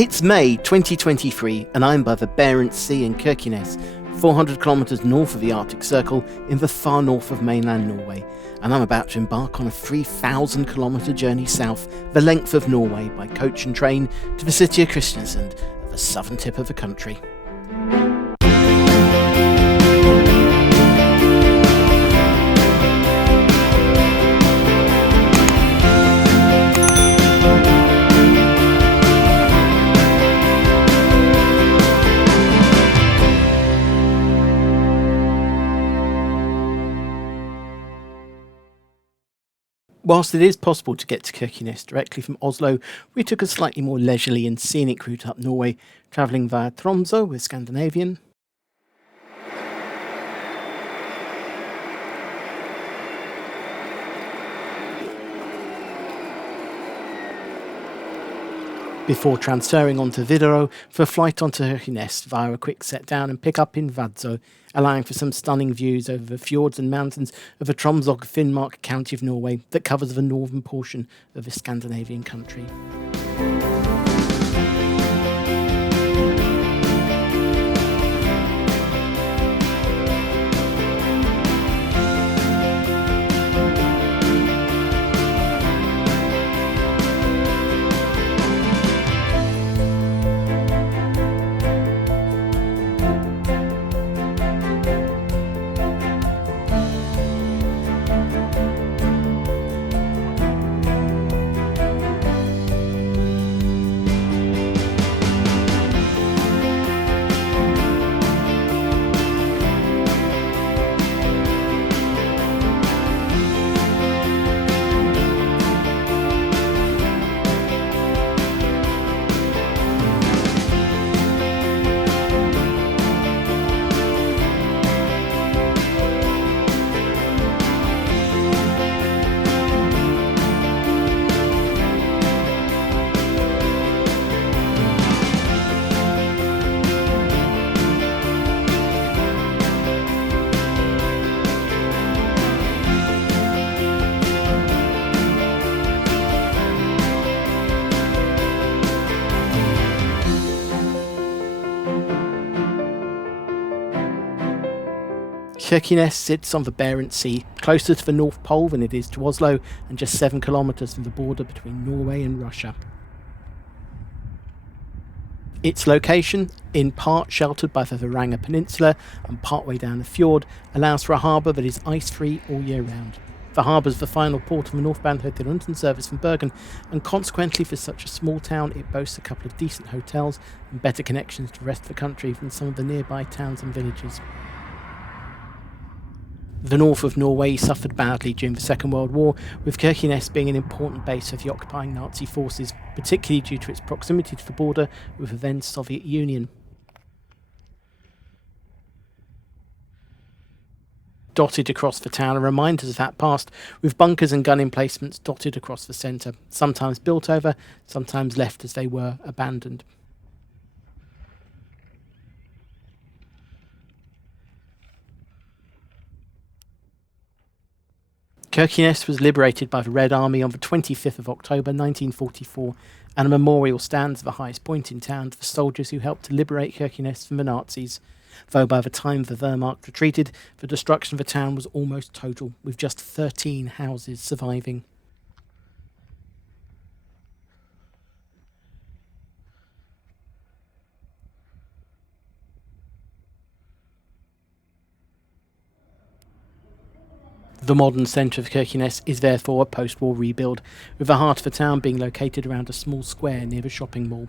It's May 2023 and I'm by the Barents Sea in Kirkenes, 400 kilometres north of the Arctic Circle in the far north of mainland Norway, and I'm about to embark on a 3,000 kilometre journey south the length of Norway by coach and train to the city of Kristiansand at the southern tip of the country. Whilst it is possible to get to Kirkenes directly from Oslo, we took a slightly more leisurely and scenic route up Norway, travelling via Tromsø with Scandinavian, before transferring onto Widerøe for a flight onto Kirkenes via a quick set down and pick up in Vadsø, allowing for some stunning views over the fjords and mountains of the Tromsø Finnmark county of Norway that covers the northern portion of the Scandinavian country. Kirkenes sits on the Barents Sea, closer to the North Pole than it is to Oslo, and just 7 kilometres from the border between Norway and Russia. Its location, in part sheltered by the Varanger Peninsula and partway down the fjord, allows for a harbour that is ice-free all year round. The harbour is the final port of the northbound Hurtigruten service from Bergen, and consequently for such a small town it boasts a couple of decent hotels and better connections to the rest of the country than some of the nearby towns and villages. The north of Norway suffered badly during the Second World War, with Kirkenes being an important base of the occupying Nazi forces, particularly due to its proximity to the border with the then Soviet Union. Dotted across the town are reminders of that past, with bunkers and gun emplacements dotted across the centre, sometimes built over, sometimes left as they were abandoned. Kirkenes was liberated by the Red Army on the 25th of October 1944, and a memorial stands at the highest point in town to the soldiers who helped to liberate Kirkenes from the Nazis, though by the time the Wehrmacht retreated, the destruction of the town was almost total, with just 13 houses surviving. The modern centre of Kirkenes is therefore a post-war rebuild, with the heart of the town being located around a small square near the shopping mall.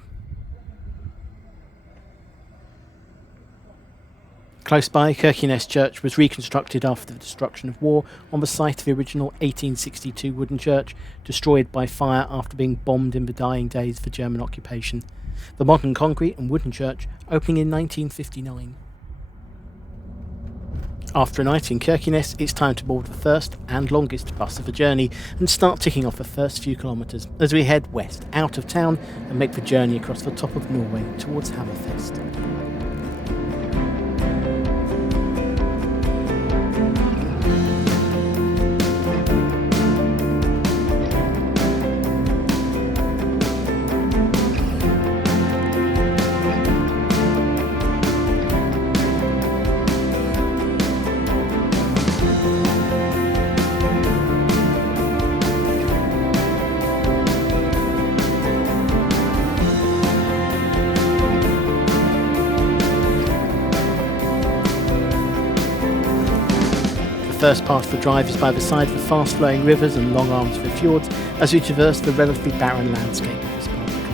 Close by, Kirkenes Church was reconstructed after the destruction of war on the site of the original 1862 wooden church, destroyed by fire after being bombed in the dying days of the German occupation. The modern concrete and wooden church opening in 1959. After a night in Kirkenes, it's time to board the first and longest bus of the journey and start ticking off the first few kilometres as we head west out of town and make the journey across the top of Norway towards Hammerfest. first part of the drive is by the side of the fast-flowing rivers and long arms of the fjords as we traverse the relatively barren landscape of this part of the country.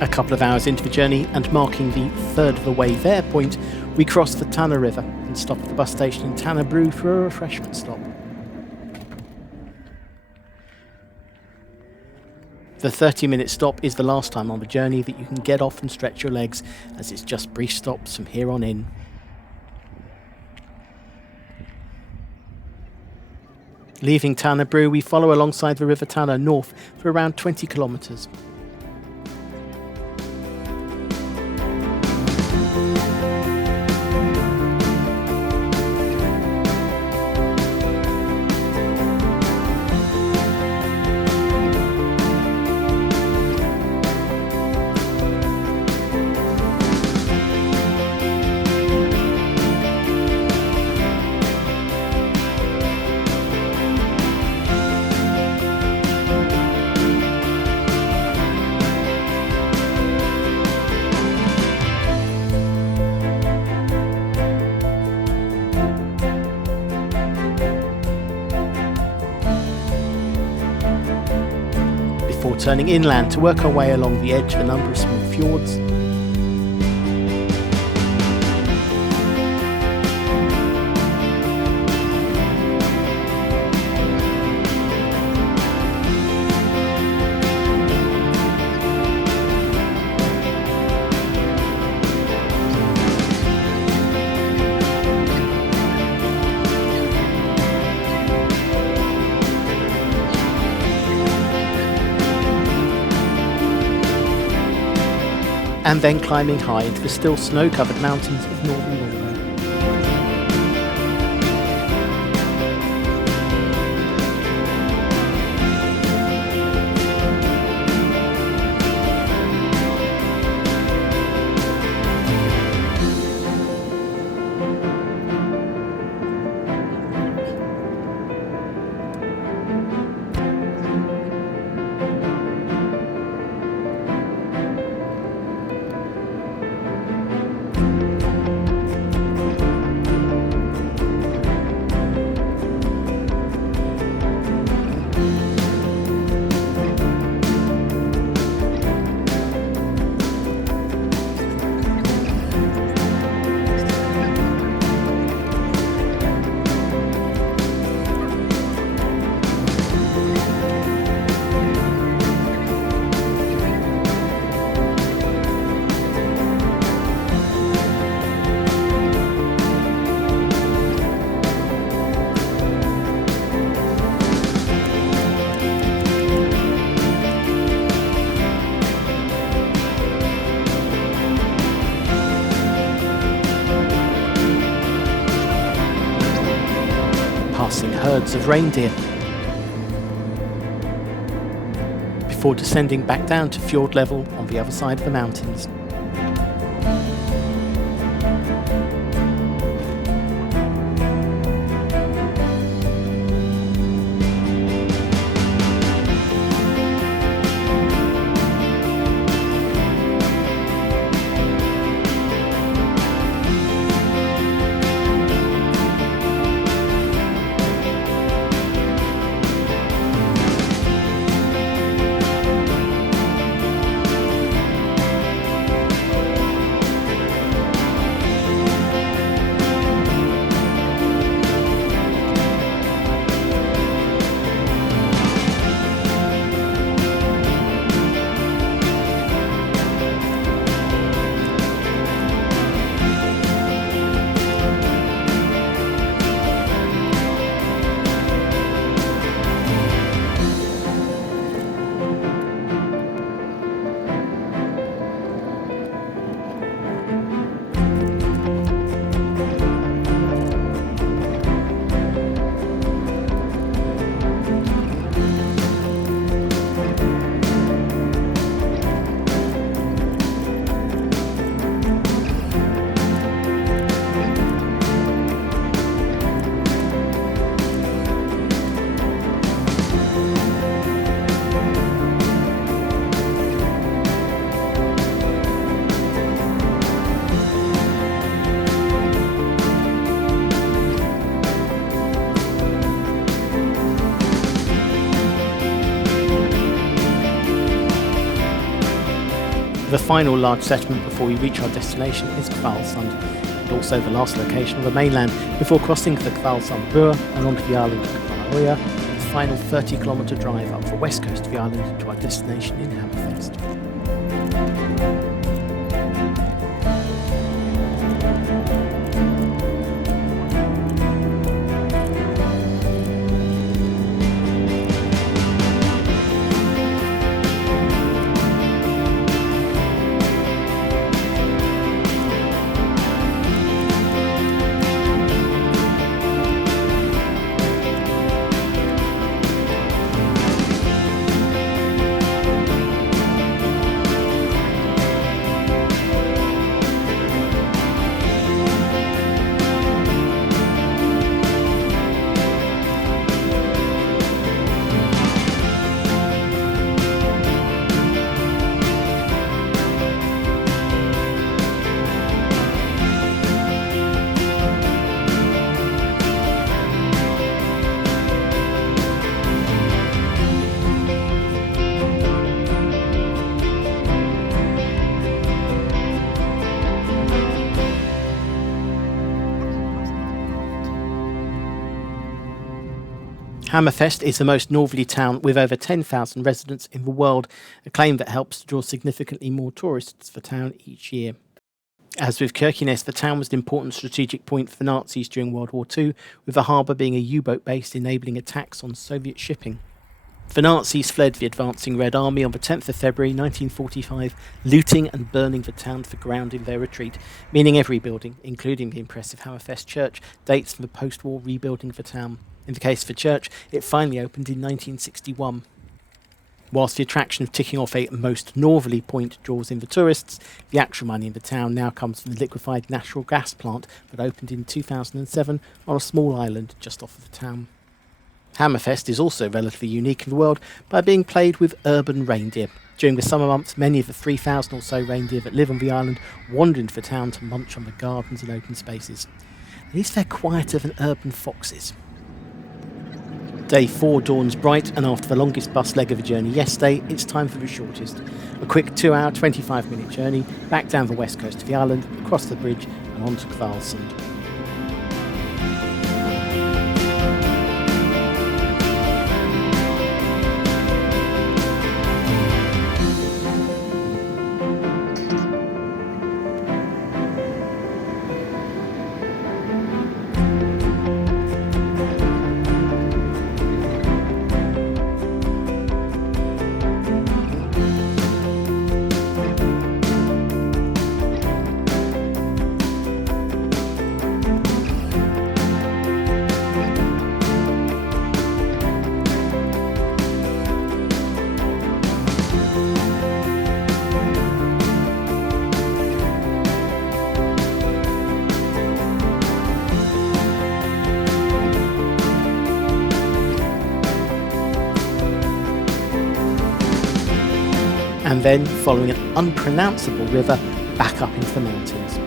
A couple of hours into the journey and marking the third of the way there point, we cross the Tana River and stop at the bus station in Tana Bru for a refreshment stop. The 30-minute stop is the last time on the journey that you can get off and stretch your legs, as it's just brief stops from here on in. Leaving Tana Bru, we follow alongside the River Tana north for around 20 kilometres. Before turning inland to work our way along the edge of a number of small fjords. And then climbing high into the still snow-covered mountains of northern Norway. Passing herds of reindeer, before descending back down to fjord level on the other side of the mountains. The final large settlement before we reach our destination is Kristiansand, and also the last location on the mainland before crossing the Kristiansand Bru and onto the island of Kvaløya, the final 30-kilometre drive up the west coast of the island to our destination in Hammerfest. Hammerfest is the most northerly town with over 10,000 residents in the world, a claim that helps to draw significantly more tourists to the town each year. As with Kirkenes, the town was an important strategic point for the Nazis during World War II, with the harbour being a U-boat base enabling attacks on Soviet shipping. The Nazis fled the advancing Red Army on the 10th of February 1945, looting and burning the town to the ground in their retreat, meaning every building, including the impressive Hammerfest church, dates from the post-war rebuilding of the town. In the case of the church, it finally opened in 1961. Whilst the attraction of ticking off a most northerly point draws in the tourists, the actual money in the town now comes from the liquefied natural gas plant that opened in 2007 on a small island just off of the town. Hammerfest is also relatively unique in the world by being played with urban reindeer. During the summer months, many of the 3,000 or so reindeer that live on the island wander into the town to munch on the gardens and open spaces. At least they're quieter than urban foxes. Day 4 dawns bright, and after the longest bus leg of the journey yesterday, it's time for the shortest. A quick 2-hour, 25-minute journey back down the west coast of the island, across the bridge and onto Kristiansand. And then, following an unpronounceable river, back up into the mountains.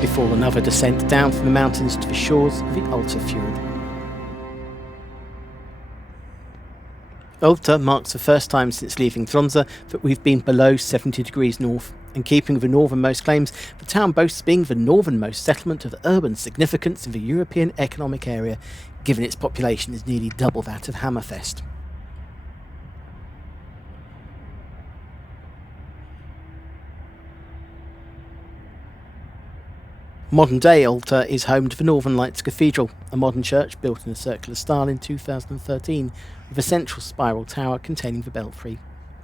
Before another descent down from the mountains to the shores of the Alta fjord. Alta marks the first time since leaving Tromsø that we've been below 70 degrees north. In keeping with the northernmost claims, the town boasts being the northernmost settlement of urban significance in the European Economic Area, given its population is nearly double that of Hammerfest. Modern-day Alta is home to the Northern Lights Cathedral, a modern church built in a circular style in 2013, with a central spiral tower containing the belfry.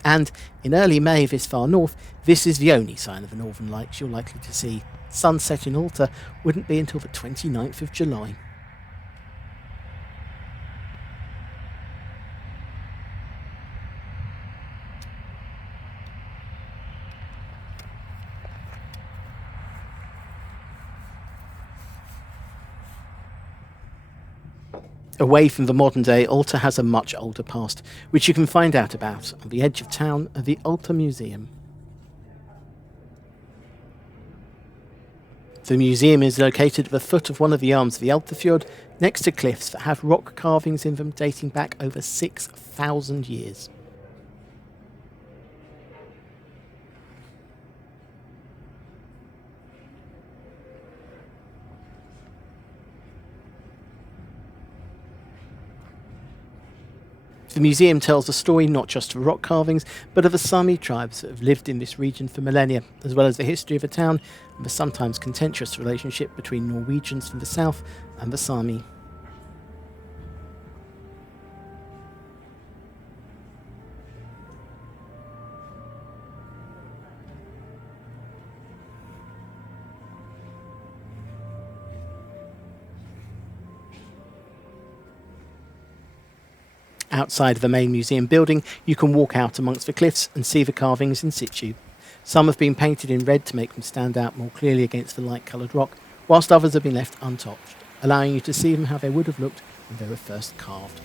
And in early May this far north, this is the only sign of the Northern Lights you're likely to see. Sunset in Alta wouldn't be until the 29th of July. Away from the modern day, Alta has a much older past, which you can find out about on the edge of town at the Alta Museum. The museum is located at the foot of one of the arms of the Altafjord, next to cliffs that have rock carvings in them dating back over 6,000 years. The museum tells a story not just of rock carvings, but of the Sami tribes that have lived in this region for millennia, as well as the history of the town and the sometimes contentious relationship between Norwegians from the south and the Sami. Outside of the main museum building, you can walk out amongst the cliffs and see the carvings in situ. Some have been painted in red to make them stand out more clearly against the light-coloured rock, whilst others have been left untouched, allowing you to see them how they would have looked when they were first carved.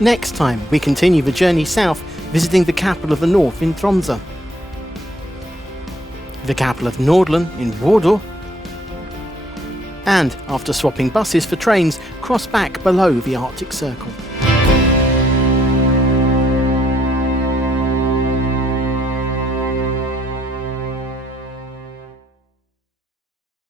Next time, we continue the journey south, visiting the capital of the north in Tromsø, the capital of Nordland in Vardø, and, after swapping buses for trains, cross back below the Arctic Circle.